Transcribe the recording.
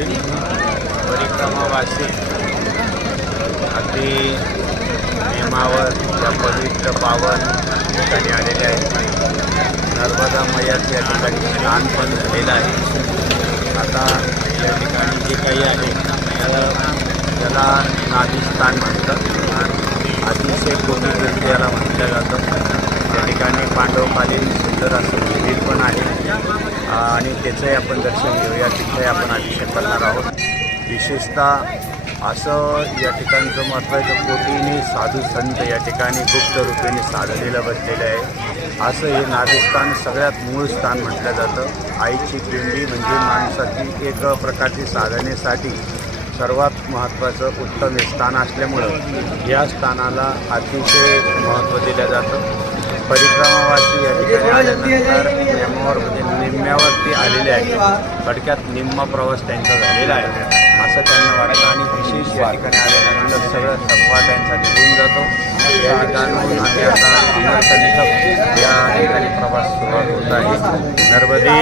मधील परिक्रमावासी अगदी नेमावर या पवित्र पावन ठिकाणी आलेले आहेत. नर्मदा मैयाचं या ठिकाणी स्नान पण झालेलं आहे. आता या ठिकाणी जे काही आहे त्याला नादिस्थान म्हणतात. अतिशय कोटी याला म्हटलं जातं. त्या ठिकाणी पांडवकालीन सुंदर असं मंदिर पण आहे आणि त्याचंही आपण दर्शन घेऊया. तिथे आपण अभिषेक करणार आहोत. विशेषतः असं या ठिकाणचं महत्त्व आहे की कोटीने साधू संत या ठिकाणी गुप्त रूपेने साधनेला बसलेले आहे. असं हे नादिस्थान सगळ्यात मूळ स्थान म्हटलं जातं. आईची पिंडी म्हणजे माणसाची एक प्रकारची साधनेसाठी सर्वात महत्त्वाचं उत्तम हे स्थान असल्यामुळं या स्थानाला अतिशय महत्त्व दिलं जातं. परिक्रमावासी या ठिकाणी आल्यानंतर निम्म्यावरती आलेले आहेत. थोडक्यात निम्मा प्रवास त्यांचा झालेला आहे असं त्यांना वाटतं आणि विशेष या ठिकाणी आल्यानंतर सगळं थकवा त्यांचा निघून जातो. या ठिकाणी आता अमरकंटक या ठिकाणी प्रवास सुरुवात होत आहे. नर्मदे